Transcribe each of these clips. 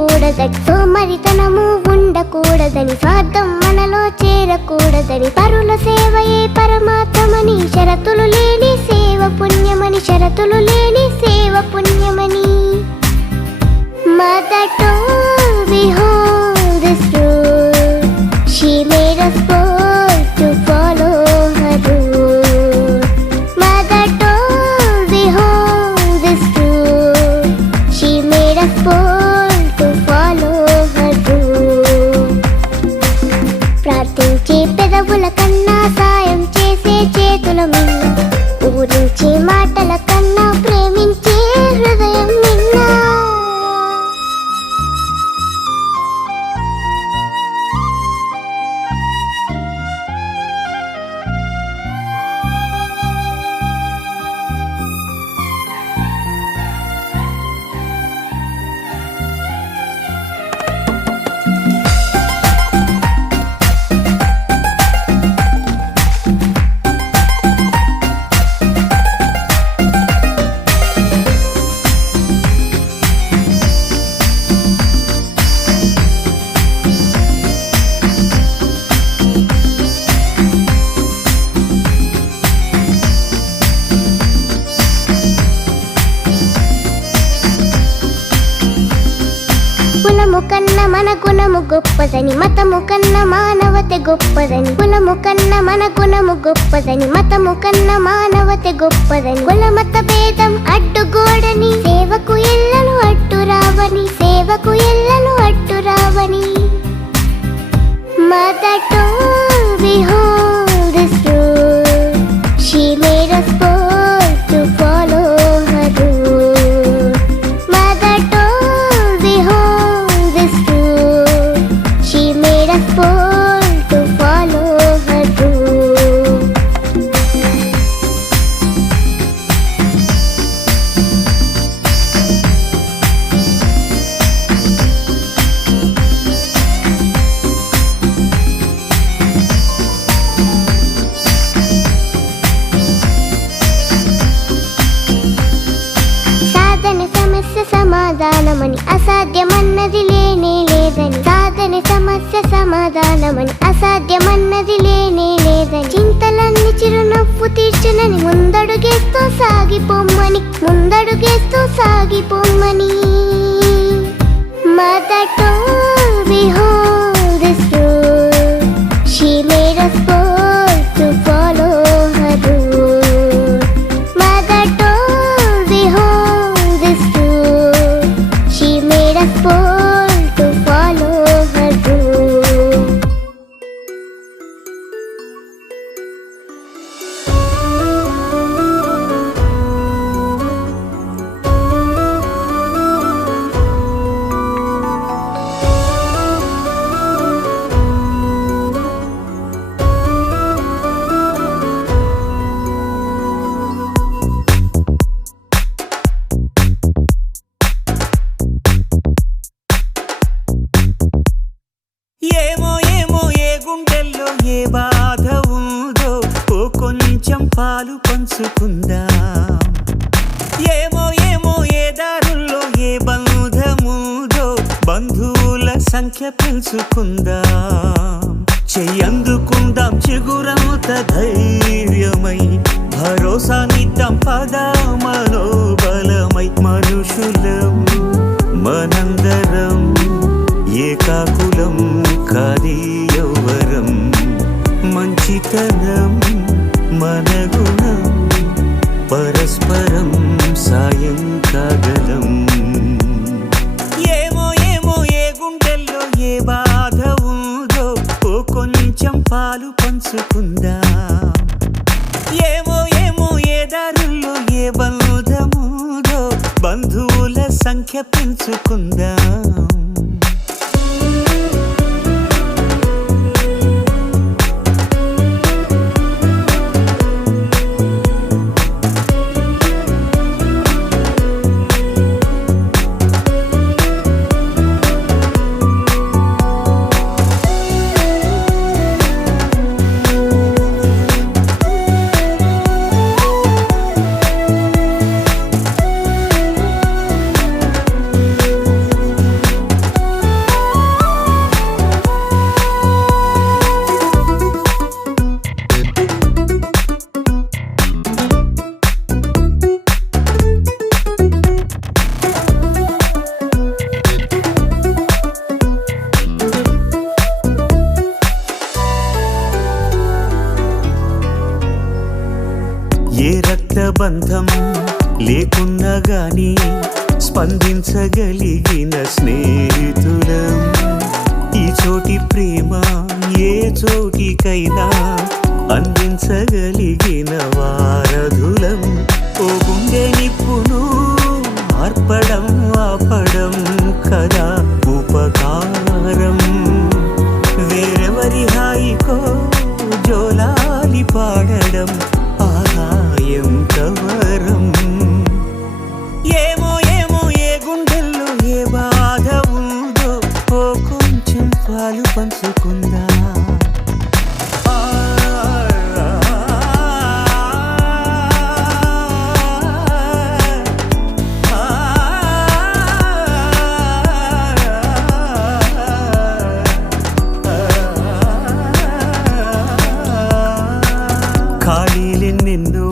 ఉండకూడదని, సోమరితనము ఉండకూడదని, స్వార్థం మనలో చేరకూడదని, పరుల సేవయే పరమాత్మని, షరతులు లేని సేవ పుణ్యమని, షరతులు లేని సేవ పుణ్యమని. Mother told me hold this road, she made us bold to follow her road. Mother told me hold this road, she made us bold to follow her road. ప్రార్థించే పెదవుల కన్నా సాయం చేసే చేతుల మిన్న, ఊరించే మాటల కన్నా ప్రేమించే హృదయం మిన్న. కులము కన్నా మన గుణము గొప్పదని, మతము కన్నా మానవత గొప్పదని, కులము కన్నా మన గుణము గొప్పదని, మతము కన్నా మానవత గొప్పదని, కులమత భేదం అడ్డుగోడని, సేవకు ఎల్లను అడ్డు రావని, సేవకు ఎల్లను అడ్డు రావని. Mother told me hold this road, she made us bold to follow her road. Mother told me hold this road, she made us bold to follow her road. సాధన సమస్య సమాధానమని, అసాధ్యమన్నది లేనే లేదని, సాధన సమస్య సమాధానమని, అసాధ్యమన్నది లేనే లేదని, చింతలన్నీ చిరునవ్వు తీర్చునని, ముందడుగేస్తూ సాగిపోమ్మని, ముందడుగేస్తూ సాగిపోమ్మని. Mother told me hold this road, she made us bold to follow her road. Mother told me hold this road, she made us bold to follow her road. ఏమో ఏమో ఏ గుండెల్లో ఏ బాధ ఉందో, ఓ కొంచెం పాలు పంచుకుందాం. ఏమో ఏమో ఏ దారుల్లో ఏ బంధముదో, బంధువుల సంఖ్య పెంచుకుందాం. చెయ్యందుకుందాం చిగురంత ధైర్యమై, భరోసానిద్దాం పద మనోబలమై. మనుషులం మనందరం, ఏకాకులం కాది యౌవరం, మంచితనం మన గుణం, పరస్పరం సాయం కాగలం. ఏమో ఏమో ఏ గుండెల్లో ఏ బాధ ఉందో, ఓ కొంచెం పాలు పంచుకుందాం. ఏమో ఏమో ఏ దారుల్లో ఏ బంధముదో, బంధువుల సంఖ్య పెంచుకుందాం. బంధం లేకున్నా గాని స్పందించగలిగిన స్నేహితులం. ఈ చోటి ప్రేమ ఏ చోటికైనా అందించగలిగిన వారధులం. ఓ గుండె నిప్పును ఆర్పడం ఆపడం కదా ఉపకారం. వేరెవరి హాయికో జోలాలి పాడడం ఆహాయం కవరం. ఏమో ఏమో ఏ గుండెల్లో ఏ బాధ ఉందో ఓ కొంచెం పాలు పంచుకుందా. ఖాళీలెన్నెన్నో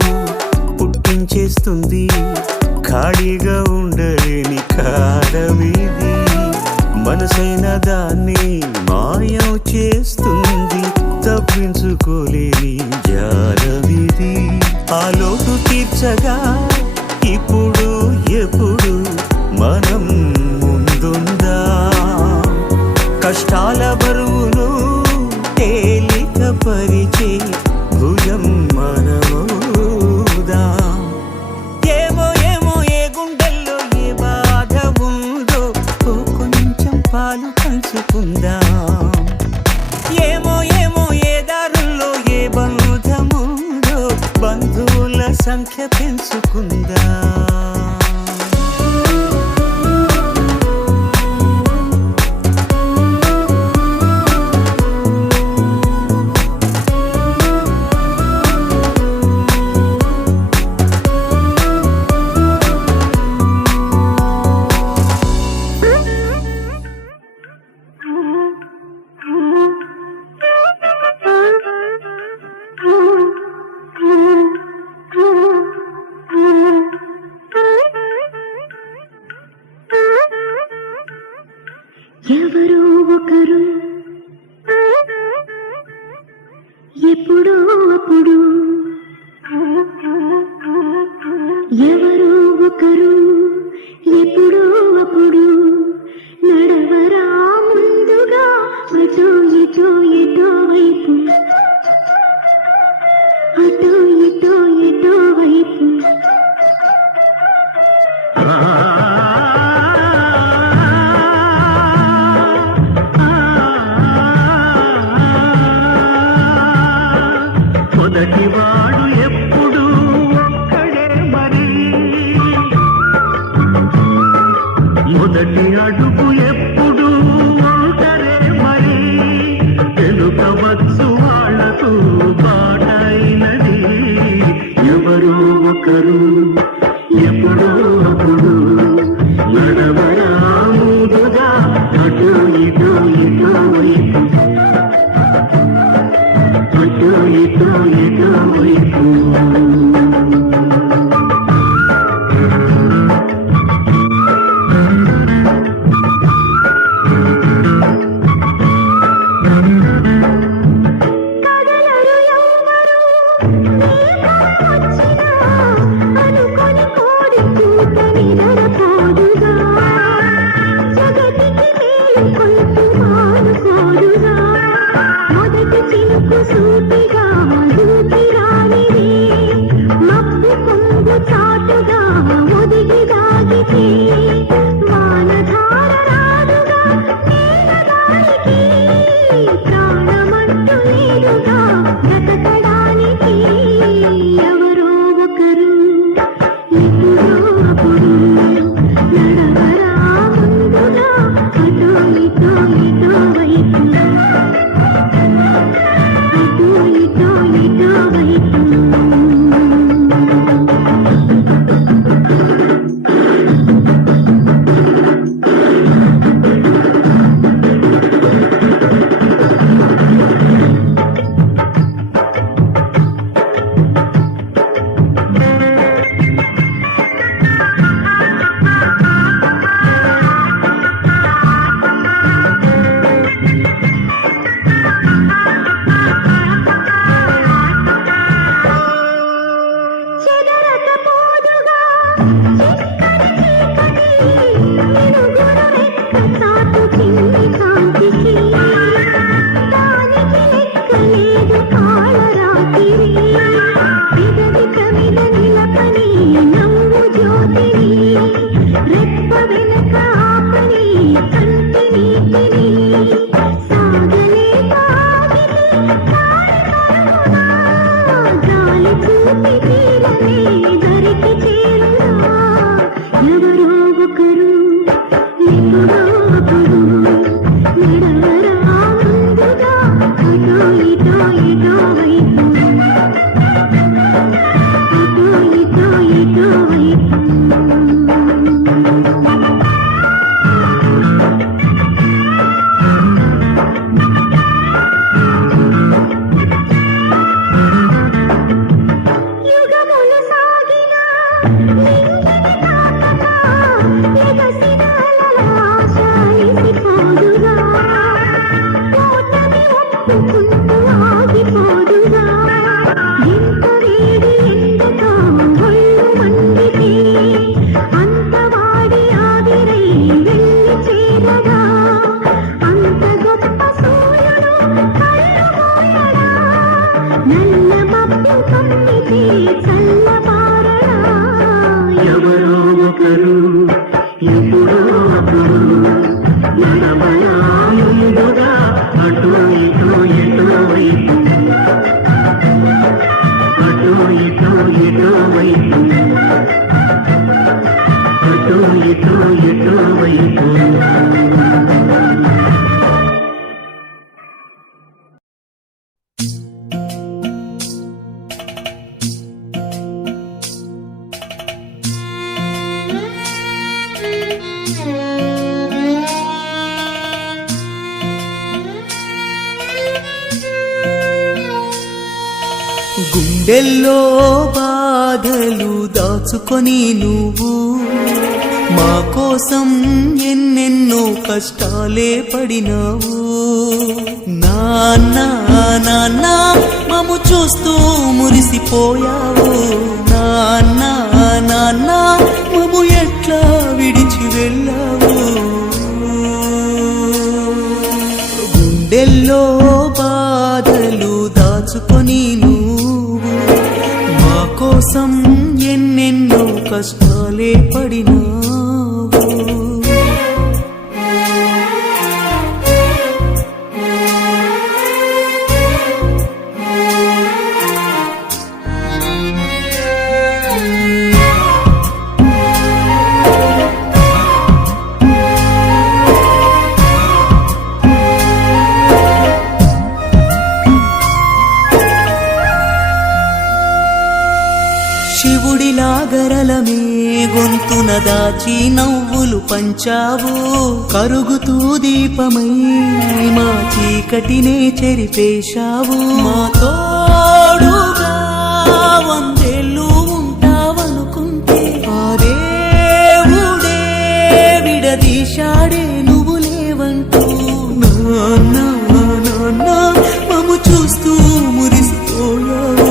పుట్టించేస్తుంది, ఖాళీగా ఉండలేని కాలమిది. మనసైన దాన్ని మాయం చేస్తుంది, తప్పించుకోలేని జాలమిది. ఆ లోటు తీర్చగా ఇప్పుడు ఎప్పుడు మనం ముందుందా. కష్టాల బరువును తేలిక పరిచే భుజం మనమోదా. ఏమో ఏమో ఏ గుండెల్లో ఏ బాధ ఉందో ఓ కొంచెం పాలు పంచుకుందాం. ఏమో ఏమో ఏ దారుల్లో ఏ బంధముందో బంధువుల సంఖ్య పెంచుకుందాం. ఎవరో ఒకరు ఎప్పుడో అప్పుడు, ఎవరో ఒకరు ఎప్పుడో అప్పుడు నడవరా ముందుగా అటో ఇటో ఎటో వైపు, అటో ఇటో ఎటో వైపు. మొదటివాడు ఎప్పుడు ఒక్కడే మరి, మొదటి అడుగు ఎప్పుడు ఒంటరే మరి. తెలుపవచ్చు వాళ్లకు బాటైనది ఎవరో ఒకరు ఎప్పుడో అప్పుడు నడవరా ముందుగా అటు ఇటు ఇటు వైపు, అటు ఇటు ఇటు వైపు. ఎవరో ఒకరు ఎప్పుడో అప్పుడు నడమయా ముందుగా అటు ఇటు ఎటు వైపు అటు ఇటు ఎటు వైపు అటు ఇటు ఎటు వైపు గుండెల్లో బాధలు దాచుకొని నువ్వు మా కోసం ఎన్నెన్నో కష్టాలే పడినావు. నాన్న నాన్న మమ్ము చూస్తూ మురిసిపోయావు. నాన్న నాన్న మమ్ము ఎట్లా విడిచి వెళ్ళావు. గుండెల్లో బాధలు దాచుకొని మా కోసం ఎన్నెన్నో కష్టాలే పడినావు. శివుడిలాగరలమే గొంతున దాచి నవ్వులు పంచావు. కరుగుతూ దీపమై మా చీకటినే చెరిపేశావు. మా తోడుగా వందేళ్ళు ఉంటావనుకుంటే ఆ దేవుడే విడదీశాడే నువ్వు లేవంటూ. నాన్న నాన్న మమ్ము చూస్తూ మురిసిపోయావు.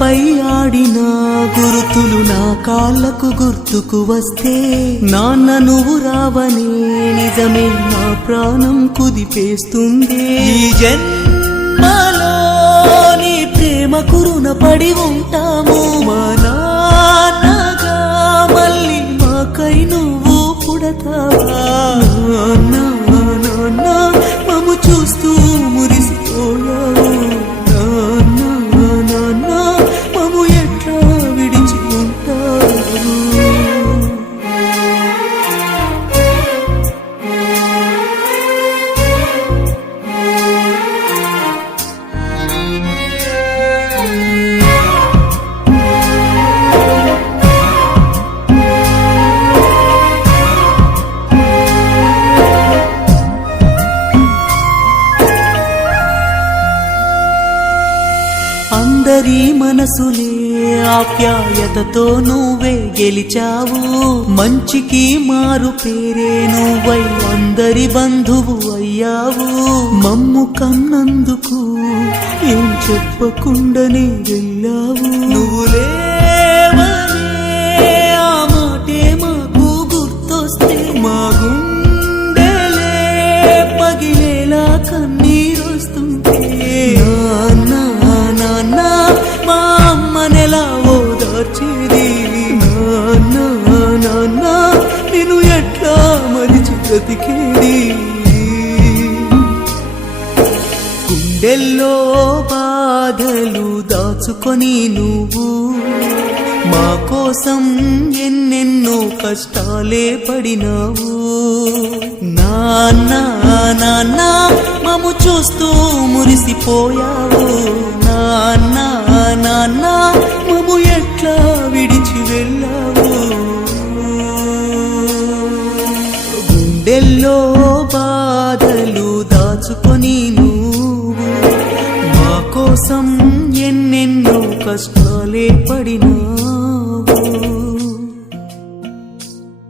పై ఆడిన గుర్తులు నా కాళ్ళకు గుర్తుకు వస్తే నాన్న నువ్వు రావనే నిజమే నా ప్రాణం కుదిపేస్తుంది. ఈ జన్మలో నీ ప్రేమకు రుణపడి ఉంటాము. మా నాన్నగా మళ్ళీ మాకై నువ్వు పుడతావా. నాన్న మమ్ము చూస్తూ మురిసిపోయావు. అందరి మనసులే ఆప్యాయతతో నువ్వే గెలిచావు. మంచికి మారు పేరే నువ్వై అందరి బంధువు అయ్యావు. మమ్ము కన్నందుకు ఏం చెప్పకుండానే వెళ్ళావు. నువ్వు లేవనే ఆ మాటే మాకు గుర్తొస్తే మా గుండెలే పగిలేలా కన్నీరొస్తుంటే గుండెల్లో బాధలు దాచుకొని నువ్వు మా కోసం ఎన్నెన్నో కష్టాలే పడినావు. నాన్న నాన్న మము చూస్తూ మురిసిపోయావు. నాన్న నాన్న మము ఎట్లా విడిచి వెళ్ళావు. గుండెల్లో బాధలు దాచుకొని నువ్వు మా కోసం ఎన్నెన్నో కష్టాలే పడినావు.